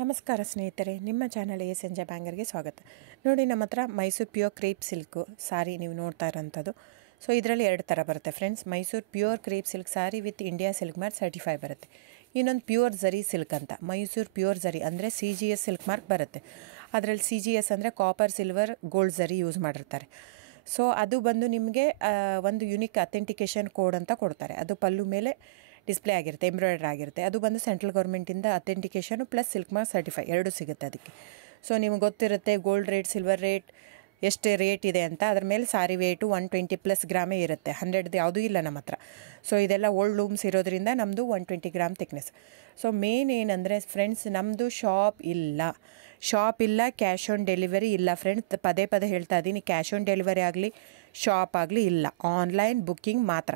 ನಮಸ್ಕಾರ ಸ್ನೇಹಿತರೆ, ನಿಮ್ಮ ಚಾನಲ್ ಸಂಜೆ ಬ್ಯಾಂಗರ್ಗೆ ಸ್ವಾಗತ. ನೋಡಿ, ನಮ್ಮ ಹತ್ರ ಮೈಸೂರು ಪ್ಯೂರ್ ಕ್ರೇಪ್ ಸಿಲ್ಕು ಸಾರಿ ನೀವು ನೋಡ್ತಾ ಇರೋಂಥದ್ದು. ಸೊ ಇದರಲ್ಲಿ ಎರಡು ಥರ ಬರುತ್ತೆ friends. Mysuru pure crepe silk sorry with India silk mark certify ಬರುತ್ತೆ. ಇನ್ನೊಂದು ಪ್ಯೂರ್ ಝರಿ ಸಿಲ್ಕ್ ಅಂತ, ಮೈಸೂರು ಪ್ಯೂರ್ ಝರಿ ಅಂದರೆ CGS ಸಿಲ್ಕ್ ಮಾರ್ಕ್ ಬರುತ್ತೆ. ಅದರಲ್ಲಿ CGS ಅಂದರೆ ಕಾಪರ್, ಸಿಲ್ವರ್, ಗೋಲ್ಡ್ ಝರಿ ಯೂಸ್ ಮಾಡಿರ್ತಾರೆ. ಸೊ ಅದು ಬಂದು ನಿಮಗೆ ಒಂದು ಯುನಿಕ್ ಅಥೆಂಟಿಕೇಷನ್ ಕೋಡ್ ಅಂತ ಕೊಡ್ತಾರೆ. ಅದು ಪಲ್ಲು ಮೇಲೆ ಡಿಸ್ಪ್ಲೇ ಆಗಿರುತ್ತೆ, ಎಂಬ್ರಾಯ್ಡ್ರಿ ಆಗಿರುತ್ತೆ. ಅದು ಬಂದು ಸೆಂಟ್ರಲ್ ಗೌರ್ಮೆಂಟಿಂದ ಅಥೆಂಟಿಕೇಷನು ಪ್ಲಸ್ ಸಿಲ್ಕ್ ಮಾರ್ಕ್ ಸರ್ಟಿಫೈ ಎರಡೂ ಸಿಗುತ್ತೆ ಅದಕ್ಕೆ. ಸೊ ನಿಮಗೆ ಗೊತ್ತಿರುತ್ತೆ ಗೋಲ್ಡ್ ರೇಟ್, ಸಿಲ್ವರ್ ರೇಟ್ ಎಷ್ಟು ರೇಟ್ ಇದೆ ಅಂತ. ಅದ್ರ ಮೇಲೆ ಸಾರಿ ವೇಟು 120+ ಗ್ರಾಮೇ ಇರುತ್ತೆ, 100 ಯಾವುದೂ ಇಲ್ಲ ನಮ್ಮ ಹತ್ರ. ಸೊ ಇದೆಲ್ಲ ಓಲ್ಡ್ ಲೂಮ್ಸ್ ಇರೋದ್ರಿಂದ ನಮ್ಮದು 120 ಗ್ರಾಮ್ ಥಿಕ್ನೆಸ್. ಸೊ ಮೇನ್ ಏನಂದರೆ ಫ್ರೆಂಡ್ಸ್, ನಮ್ಮದು ಶಾಪ್ ಇಲ್ಲ, ಕ್ಯಾಶ್ ಆನ್ ಡೆಲಿವರಿ ಇಲ್ಲ ಫ್ರೆಂಡ್ಸ್. ಪದೇ ಹೇಳ್ತಾ ಇದ್ದೀನಿ, ಕ್ಯಾಶ್ ಆನ್ ಡೆಲಿವರಿ ಆಗಲಿ ಶಾಪ್ ಆಗಲಿ ಇಲ್ಲ, ಆನ್ಲೈನ್ ಬುಕ್ಕಿಂಗ್ ಮಾತ್ರ.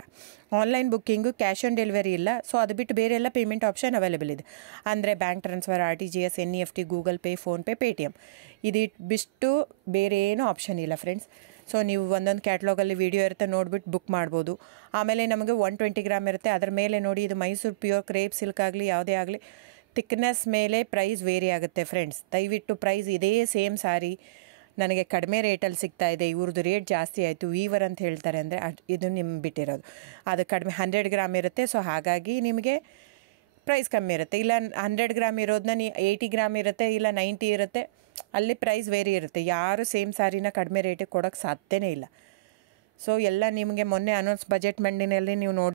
Online booking, cash on delivery ಇಲ್ಲ. ಸೊ ಅದು ಬಿಟ್ಟು ಬೇರೆ ಎಲ್ಲ ಪೇಮೆಂಟ್ ಆಪ್ಷನ್ ಅವೈಲೇಬಲ್ ಇದೆ. ಅಂದರೆ bank transfer, RTGS, NEFT, Google pay, PhonePe, Paytm. ಇದು ಬಿಟ್ಟು ಬೇರೆ ಏನೂ ಆಪ್ಷನ್ ಇಲ್ಲ ಫ್ರೆಂಡ್ಸ್. ಸೊ ನೀವು ಒಂದೊಂದು ಕ್ಯಾಟ್ಲಾಗಲ್ಲಿ ವೀಡಿಯೋ ಇರುತ್ತೆ, ನೋಡಿಬಿಟ್ಟು ಬುಕ್ ಮಾಡ್ಬೋದು. ಆಮೇಲೆ ನಮಗೆ 120 ಗ್ರಾಮ್ ಇರುತ್ತೆ. ಅದರ ಮೇಲೆ ನೋಡಿ, ಇದು ಮೈಸೂರು ಪ್ಯೂರ್ ಕ್ರೇಪ್ ಸಿಲ್ಕ್ ಆಗಲಿ ಯಾವುದೇ ಆಗಲಿ ಥಿಕ್ನೆಸ್ ಮೇಲೆ ಪ್ರೈಸ್ ವೇರಿ ಆಗುತ್ತೆ ಫ್ರೆಂಡ್ಸ್. ದಯವಿಟ್ಟು ಪ್ರೈಸ್ ಇದೇ ಸೇಮ್ ಸಾರಿ ನನಗೆ ಕಡಿಮೆ ರೇಟಲ್ಲಿ ಸಿಗ್ತಾ ಇದೆ, ಇವ್ರದ್ದು ರೇಟ್ ಜಾಸ್ತಿ ಆಯಿತು ವೀವರ್ ಅಂತ ಹೇಳ್ತಾರೆ ಅಂದರೆ ಇದು ನಿಮ್ಗೆ ಬಿಟ್ಟಿರೋದು. ಅದು ಕಡಿಮೆ 100 ಗ್ರಾಮ್ ಇರುತ್ತೆ. ಸೊ ಹಾಗಾಗಿ ನಿಮಗೆ ಪ್ರೈಸ್ ಕಮ್ಮಿ ಇರುತ್ತೆ. ಇಲ್ಲ 100 ಗ್ರಾಮ್ ಇರೋದನ್ನ 80 ಗ್ರಾಮ್ ಇರುತ್ತೆ, ಇಲ್ಲ 90 ಇರುತ್ತೆ. ಅಲ್ಲಿ ಪ್ರೈಸ್ ವೇರಿ ಇರುತ್ತೆ. ಯಾರು ಸೇಮ್ ಸಾರಿನ ಕಡಿಮೆ ರೇಟಿಗೆ ಕೊಡೋಕ್ಕೆ ಸಾಧ್ಯನೇ ಇಲ್ಲ. ಸೊ ಎಲ್ಲ ನಿಮಗೆ ಮೊನ್ನೆ ಅನೌನ್ಸ್ ಬಜೆಟ್ ಮಂಡಿನಲ್ಲಿ ನೀವು ನೋಡಿ